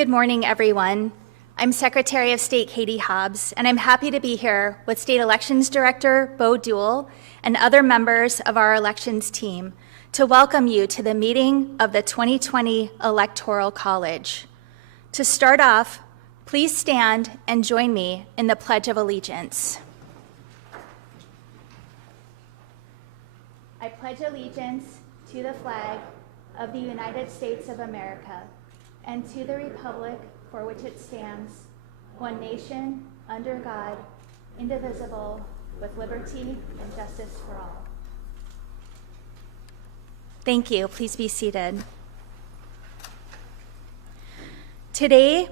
Good morning, everyone. I'm Secretary of State Katie Hobbs, and I'm happy to be here with State Elections Director Bo Duell and other members of our elections team to welcome you to the meeting of the 2020 Electoral College. To start off, please stand and join me in the Pledge of Allegiance. I pledge allegiance to the flag of the United States of America and to the republic for which it stands, one nation, under God, indivisible, with liberty and justice for all. Thank you. Please be seated. Today,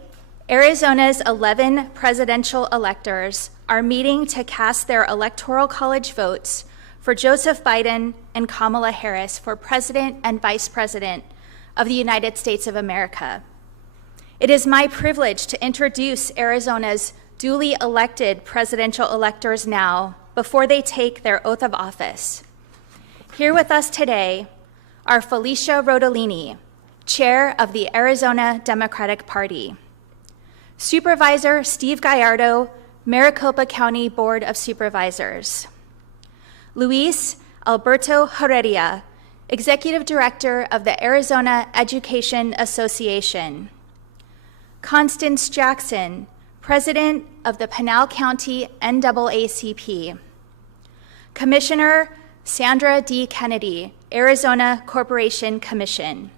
Arizona's 11 presidential electors are meeting to cast their Electoral College votes for Joseph Biden and Kamala Harris for President and Vice President of the United States of America. It is my privilege to introduce Arizona's duly elected presidential electors now before they take their oath of office. Here with us today are Felicia Rodolini, Chair of the Arizona Democratic Party, Supervisor Steve Gallardo, Maricopa County Board of Supervisors, Luis Alberto Heredia, Executive Director of the Arizona Education Association, Constance Jackson, President of the Pinal County NAACP, Commissioner Sandra D. Kennedy, Arizona Corporation Commission,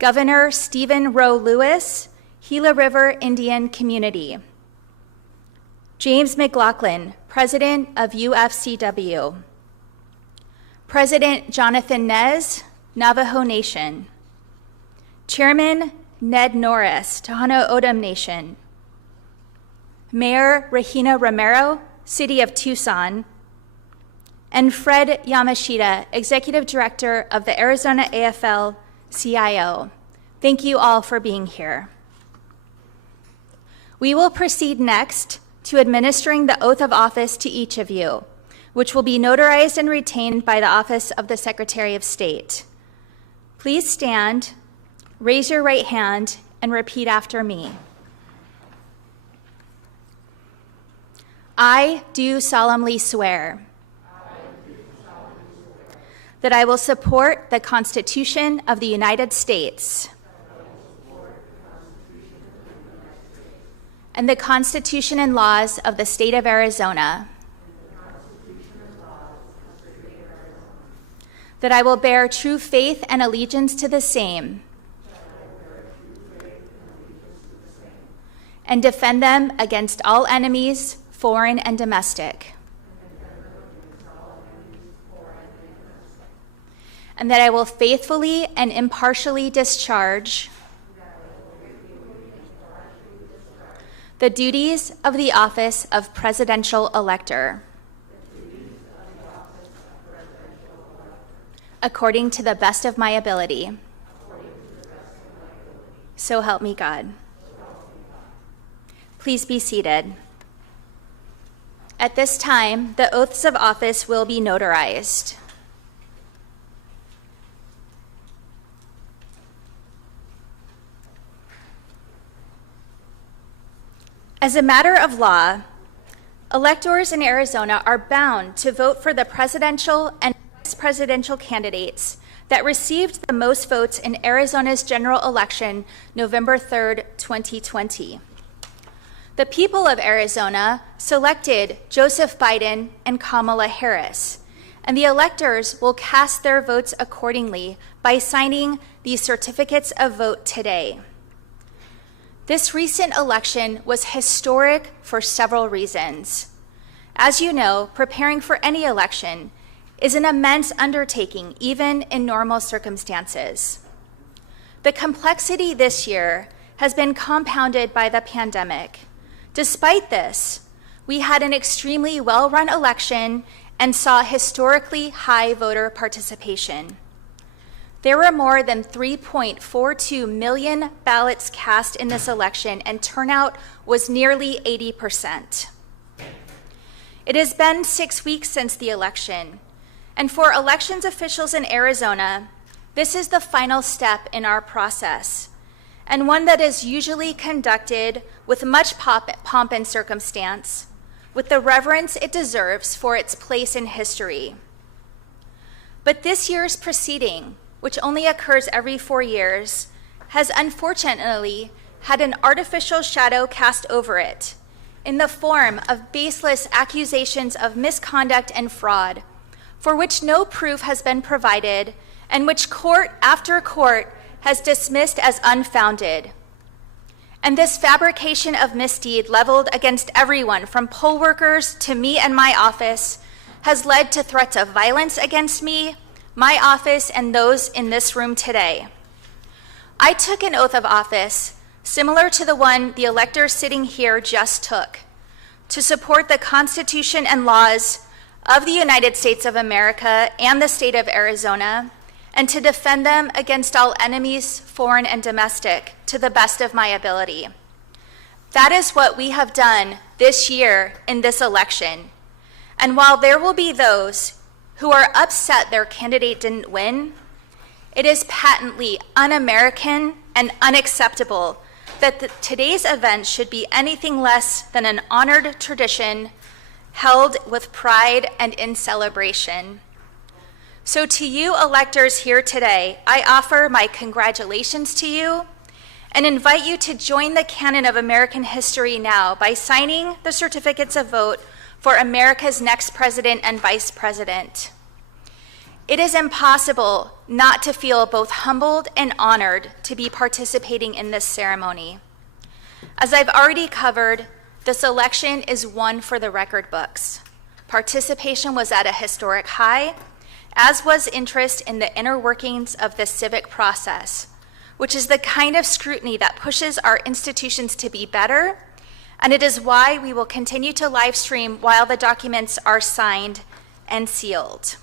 Governor Stephen Rowe Lewis, Gila River Indian Community, James McLaughlin, President of UFCW, President Jonathan Nez, Navajo Nation, Chairman Ned Norris, Tohono O'odham Nation, Mayor Regina Romero, City of Tucson, and Fred Yamashita, Executive Director of the Arizona AFL-CIO. Thank you all for being here. We will proceed next to administering the oath of office to each of you, which will be notarized and retained by the Office of the Secretary of State. Please stand, raise your right hand, and repeat after me. I do solemnly swear that I will support the Constitution of the United States and the Constitution and laws of the State of Arizona, that I will bear true faith and allegiance to the same and defend them against all enemies, foreign and domestic, and that I will faithfully and impartially discharge the duties of the office of presidential elector according to the best of my ability. So help me God. Please be seated. At this time, the oaths of office will be notarized. As a matter of law, electors in Arizona are bound to vote for the presidential and vice presidential candidates that received the most votes in Arizona's general election, November 3rd, 2020. The people of Arizona selected Joseph Biden and Kamala Harris, and the electors will cast their votes accordingly by signing these certificates of vote today. This recent election was historic for several reasons. As you know, preparing for any election is an immense undertaking, even in normal circumstances. The complexity this year has been compounded by the pandemic. Despite this, we had an extremely well-run election and saw historically high voter participation. There were more than 3.42 million ballots cast in this election, and turnout was nearly 80%. It has been 6 weeks since the election, and for elections officials in Arizona, this is the final step in our process. and one that is usually conducted with much pomp and circumstance, with the reverence it deserves for its place in history. But this year's proceeding, which only occurs every 4 years, has unfortunately had an artificial shadow cast over it in the form of baseless accusations of misconduct and fraud, for which no proof has been provided and which court after court has dismissed as unfounded. And this fabrication of misdeed leveled against everyone from poll workers to me and my office has led to threats of violence against me, my office, and those in this room today. I took an oath of office similar to the one the electors sitting here just took, to support the Constitution and laws of the United States of America and the state of Arizona, and to defend them against all enemies, foreign and domestic, to the best of my ability. That is what we have done this year in this election. And while there will be those who are upset their candidate didn't win, it is patently un-American and unacceptable that today's event should be anything less than an honored tradition held with pride and in celebration. So to you electors here today, I offer my congratulations to you and invite you to join the canon of American history now by signing the certificates of vote for America's next president and vice president. It is impossible not to feel both humbled and honored to be participating in this ceremony. As I've already covered, this election is one for the record books. Participation was at a historic high, as was interest in the inner workings of the civic process, which is the kind of scrutiny that pushes our institutions to be better, and it is why we will continue to live stream while the documents are signed and sealed.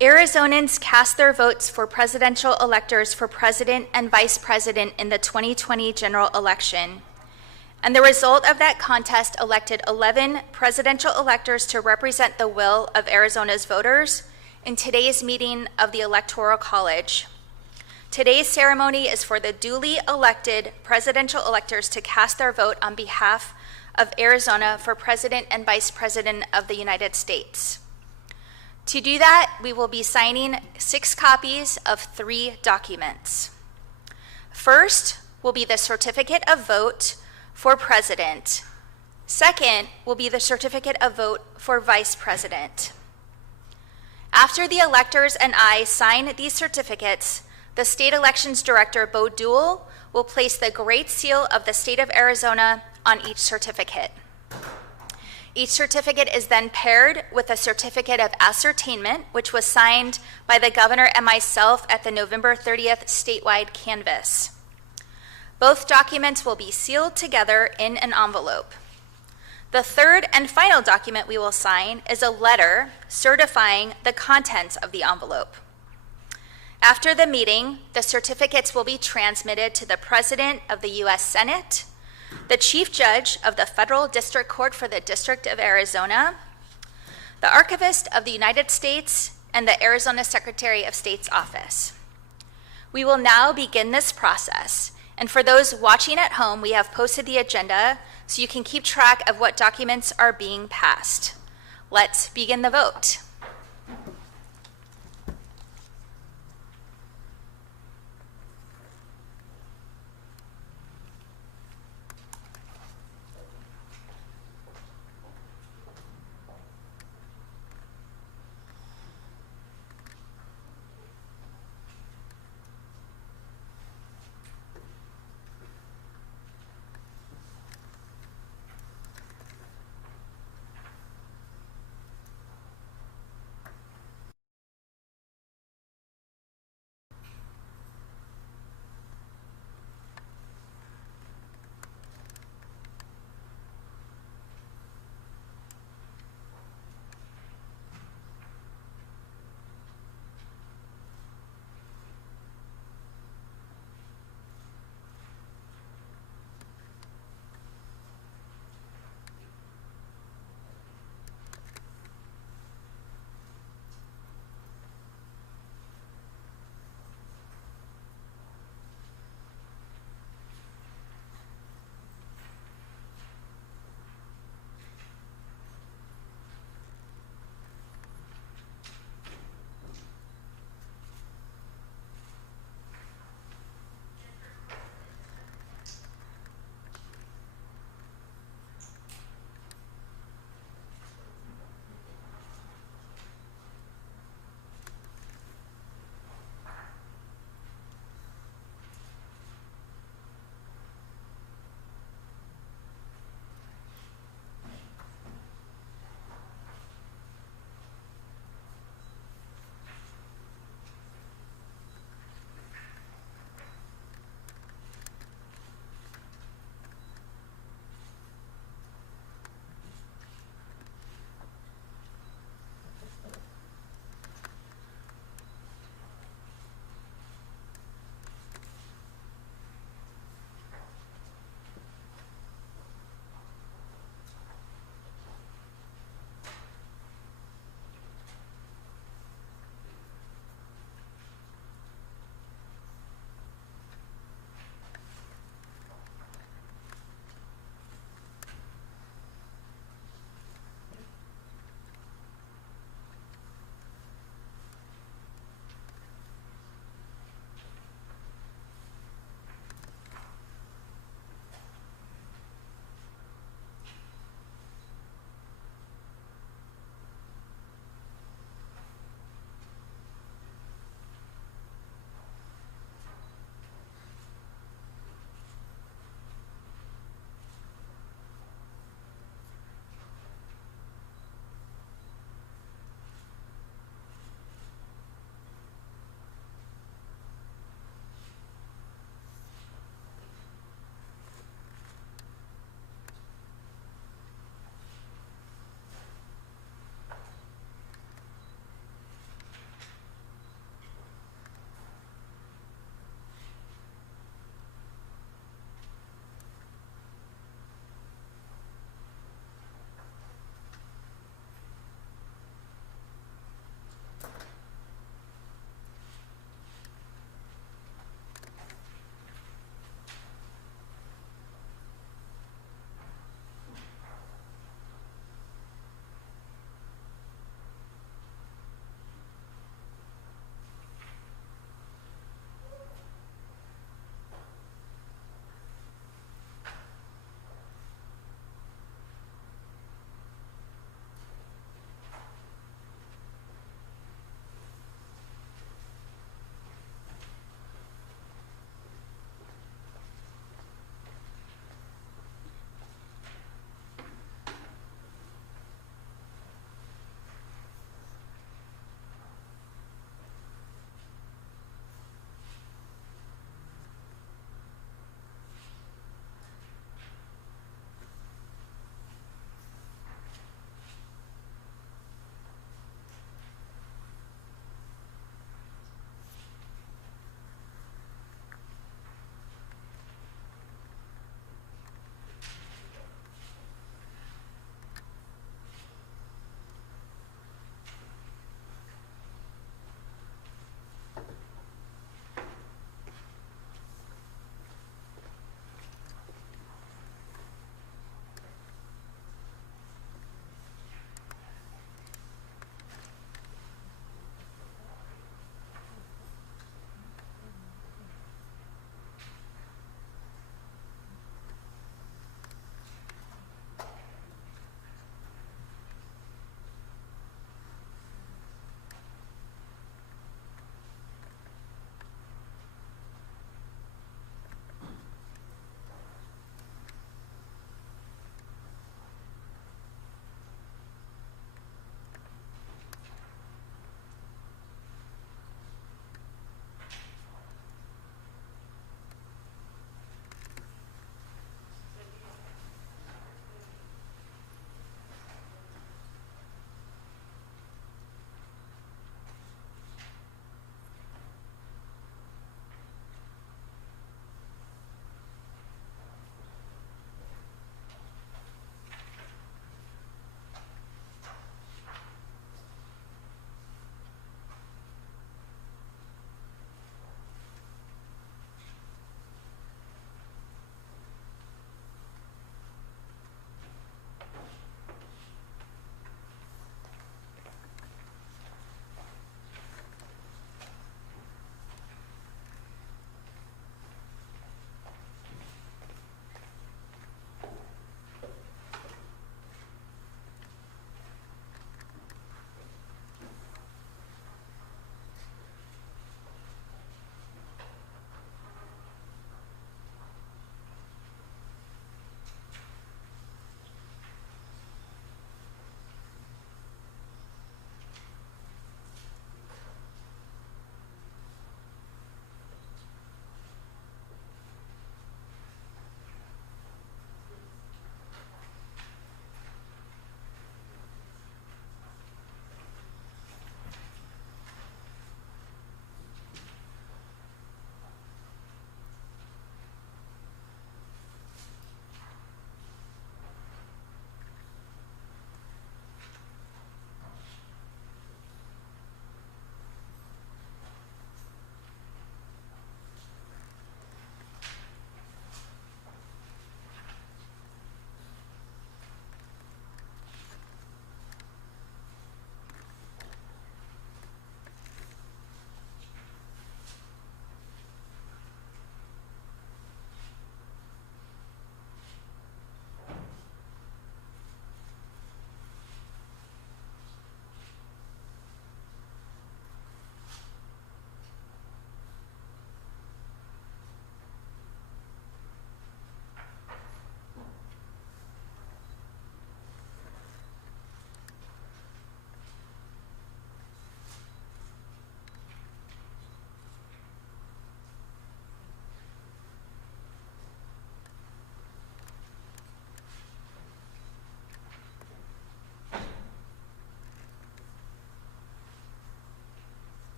Arizonans cast their votes for presidential electors for president and vice president in the 2020 general election. And the result of that contest elected 11 presidential electors to represent the will of Arizona's voters in today's meeting of the Electoral College. Today's ceremony is for the duly elected presidential electors to cast their vote on behalf of Arizona for president and vice president of the United States. To do that, we will be signing 6 copies of 3 documents. First will be the certificate of vote for president. Second will be the certificate of vote for vice president. After the electors and I sign these certificates, the state elections director, Bo Duell, will place the Great Seal of the state of Arizona on each certificate. Each certificate is then paired with a certificate of ascertainment, which was signed by the governor and myself at the November 30th statewide canvass. Both documents will be sealed together in an envelope. The third and final document we will sign is a letter certifying the contents of the envelope. After the meeting, the certificates will be transmitted to the President of the U.S. Senate, the Chief Judge of the Federal District Court for the District of Arizona, the Archivist of the United States, and the Arizona Secretary of State's office. We will now begin this process, and for those watching at home, we have posted the agenda so you can keep track of what documents are being passed. Let's begin the vote.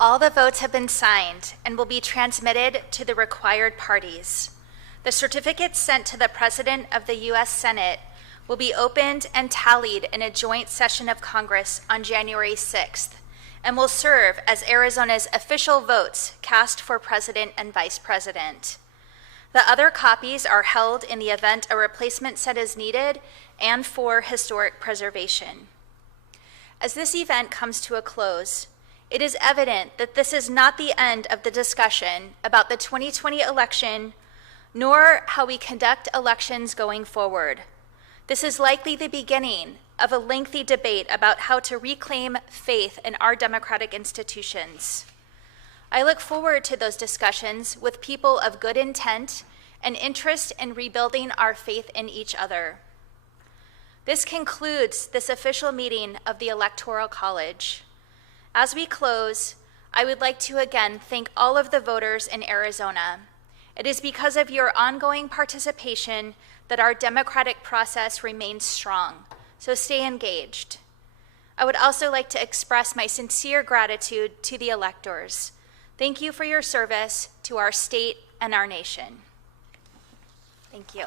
All the votes have been signed and will be transmitted to the required parties. The certificates sent to the President of the U.S. Senate will be opened and tallied in a joint session of Congress on January 6th and will serve as Arizona's official votes cast for President and Vice President. The other copies are held in the event a replacement set is needed and for historic preservation. As this event comes to a close, it is evident that this is not the end of the discussion about the 2020 election, nor how we conduct elections going forward. This is likely the beginning of a lengthy debate about how to reclaim faith in our democratic institutions. I look forward to those discussions with people of good intent and interest in rebuilding our faith in each other. This concludes this official meeting of the Electoral College. As we close, I would like to again thank all of the voters in Arizona. It is because of your ongoing participation that our democratic process remains strong, so stay engaged. I would also like to express my sincere gratitude to the electors. Thank you for your service to our state and our nation. Thank you.